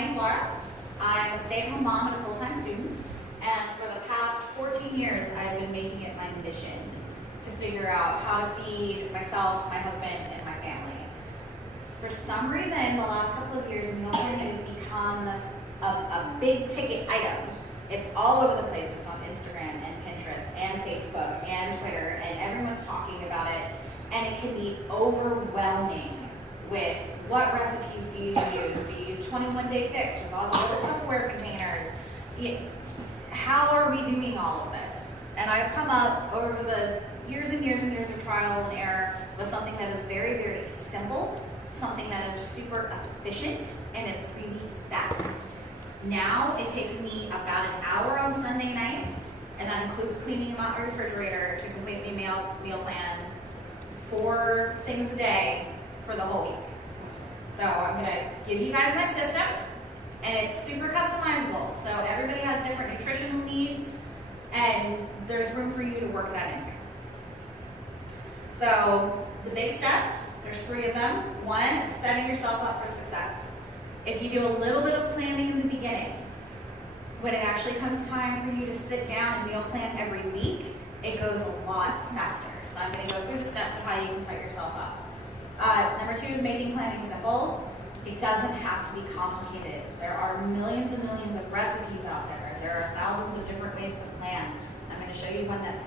name's Laura. I'm a stay-at-home mom and a full-time student, and for the past 14 years, I've been making it my mission to figure out how to feed myself, my husband, and my family. For some reason, the last couple of years, meal planning has become a big ticket item. It's all over the place. It's on Instagram and Pinterest and Facebook and Twitter, and everyone's talking about it, and it can be overwhelming with what recipes do you use? Do you use 21-day fix with all the little Tupperware containers? How are we doing all of this? And I've come up over the years and years and years of trial and error with something that is very, very simple, something that is super efficient, and it's really fast. Now it takes me about an hour on Sunday nights, and that includes cleaning out my refrigerator to completely meal plan 4 things a day for the whole week. So I'm gonna give you guys my system, and it's super customizable. So everybody has different nutritional needs, and there's room for you to work that in here. So the big steps, there's 3 of them. 1, setting yourself up for success. If you do a little bit of planning in the beginning, when it actually comes time for you to sit down and meal plan every week, it goes a lot faster. So I'm gonna go through the steps of how you can set yourself up. Number 2 is making planning simple. It doesn't have to be complicated. There are millions and millions of recipes out there. There are thousands of different ways to plan. I'm going to show you one that's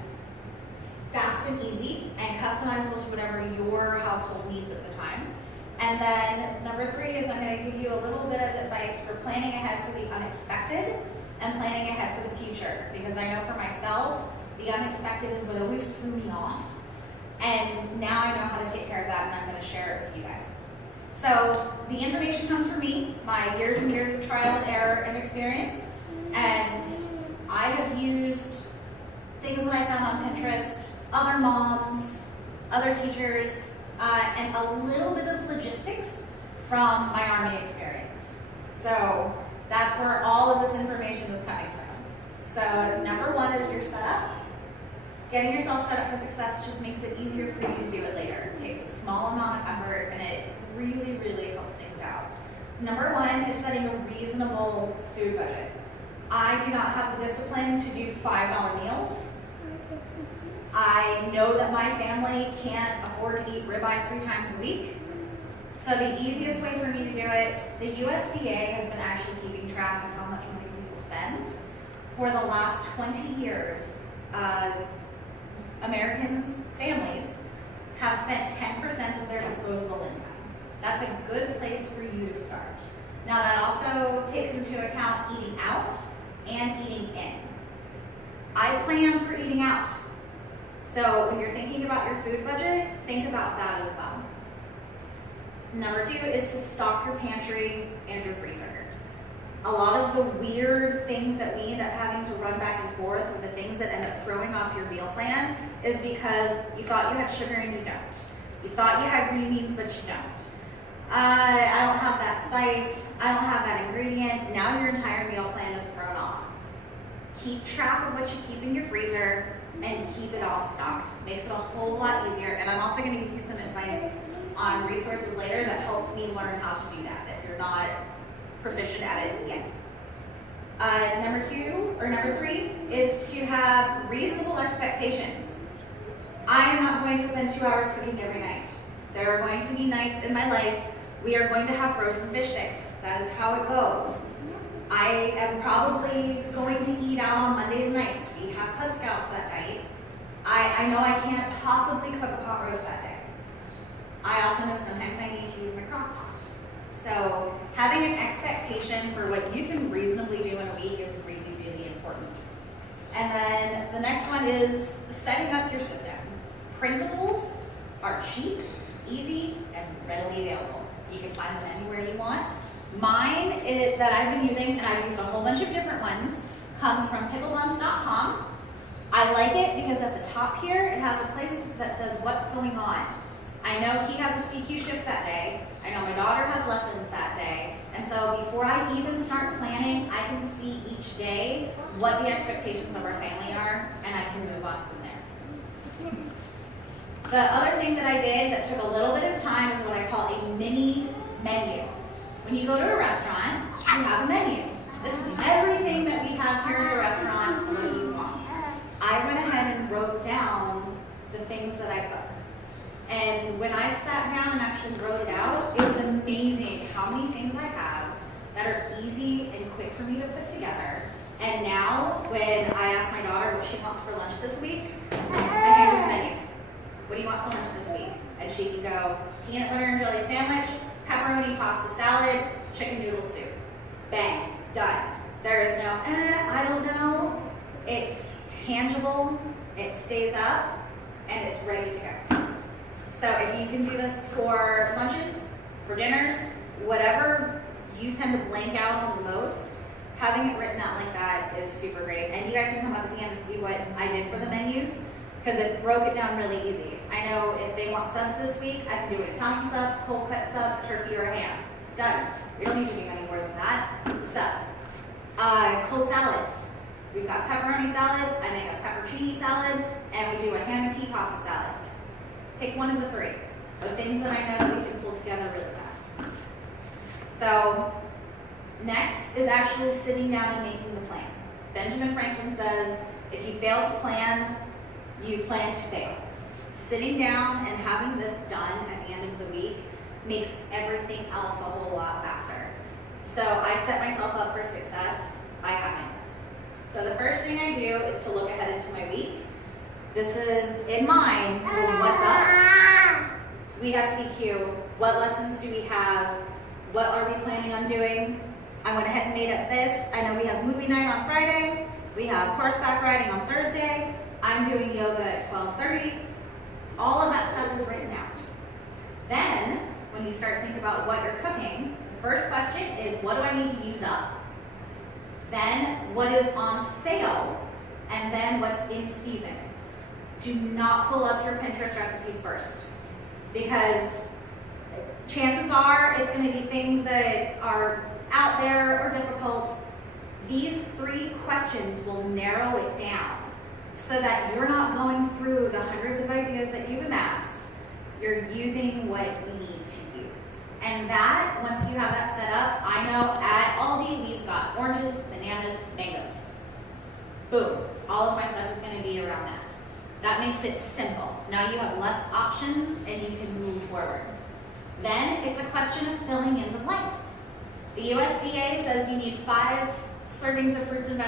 fast and easy and customizable to whatever your household needs at the time. And then number 3 is I'm going to give you a little bit of advice for planning ahead for the unexpected and planning ahead for the future. Because I know for myself, the unexpected is what always threw me off. And now I know how to take care of that, and I'm going to share it with you guys. So the information comes from me, my years and years of trial and error and experience, and I have used things that I found on Pinterest, other moms, other teachers, and a little bit of logistics from my Army experience. So that's where all of this information is coming from. So number 1 is your setup. Getting yourself set up for success just makes it easier for you to do it later. It takes a small amount of effort, and it really, really helps things out. Number 1 is setting a reasonable food budget. I do not have the discipline to do $5 meals. I know that my family can't afford to eat ribeye 3 times a week. So the easiest way for me to do it, the USDA has been actually keeping track of how much money people spend. For the last 20 years, Americans, families, have spent 10% of their disposable income. That's a good place for you to start. Now that also takes into account eating out and eating in. I plan for eating out. So when you're thinking about your food budget, think about that as well. Number 2 is to stock your pantry and your freezer. A lot of the weird things that we end up having to run back and forth, or the things that end up throwing off your meal plan, is because you thought you had sugar and you don't. You thought you had green beans, but you don't. I don't have that spice. I don't have that ingredient. Now your entire meal plan is thrown off. Keep track of what you keep in your freezer and keep it all stocked. Makes it a whole lot easier. And I'm also going to give you some advice on resources later that helped me learn how to do that if you're not proficient at it yet. Number 3 is to have reasonable expectations. I am not going to spend 2 hours cooking every night. There are going to be nights in my life we are going to have frozen fish sticks. That is how it goes. I am probably going to eat out on Mondays nights. We have Cub Scouts that night. I know I can't possibly cook a pot roast that day. I also know sometimes I need to use my crock pot. So having an expectation for what you can reasonably do in a week is really, really important. And then the next one is setting up your system. Printables are cheap, easy, and readily available. You can find them anywhere you want. Mine that I've been using, and I've used a whole bunch of different ones, comes from picklebuns.com. I like it because at the top here, it has a place that says what's going on. I know he has a CQ shift that day. I know my daughter has lessons that day. And so before I even start planning, I can see each day what the expectations of our family are, and I can move on from there. The other thing that I did that took a little bit of time is what I call a mini menu. When you go to a restaurant, you have a menu. This is everything that we have here at the restaurant. What do you want? I went ahead and wrote down the things that I cook. And when I sat down and actually wrote it out, it was amazing how many things I have that are easy and quick for me to put together. And now, when I ask my daughter what she wants for lunch this week, I hand her the menu. What do you want for lunch this week? And she can go peanut butter and jelly sandwich, pepperoni pasta salad, chicken noodle soup. Bang, done. There is no, I don't know. It's tangible, it stays up, and it's ready to go. So if you can do this for lunches, for dinners, whatever you tend to blank out on the most, having it written out like that is super great. And you guys can come up at the end and see what I did for the menus, because it broke it down really easy. I know if they want subs this week, I can do an Italian sub, cold cut sub, turkey or a ham. Done. We don't need to do any more than that. Sub. Cold salads. We've got pepperoni salad, I make a pepperoni salad, and we do a ham and pea pasta salad. Pick one of the three. The things that I know that we can pull together really fast. So, next is actually sitting down and making the plan. Benjamin Franklin says, if you fail to plan, you plan to fail. Sitting down and having this done at the end of the week makes everything else a whole lot faster. So I set myself up for success by having this. So the first thing I do is to look ahead into my week. This is in mind, what's up? We have CQ. What lessons do we have? What are we planning on doing? I went ahead and made up this. I know we have movie night on Friday. We have horseback riding on Thursday. I'm doing yoga at 12:30. All of that stuff is written out. Then, when you start thinking about what you're cooking, the first question is, what do I need to use up? Then, what is on sale? And then, what's in season? Do not pull up your Pinterest recipes first, because chances are it's going to be things that are out there or difficult. These 3 questions will narrow it down so that you're not going through the hundreds of ideas that you've amassed. You're using what you need to use. And that, once you have that set up, I know at Aldi we've got oranges, bananas, mangoes. Boom. All of my stuff is going to be around that. That makes it simple. Now you have less options and you can move forward. Then it's a question of filling in the blanks. The USDA says you need 5 servings of fruits and vegetables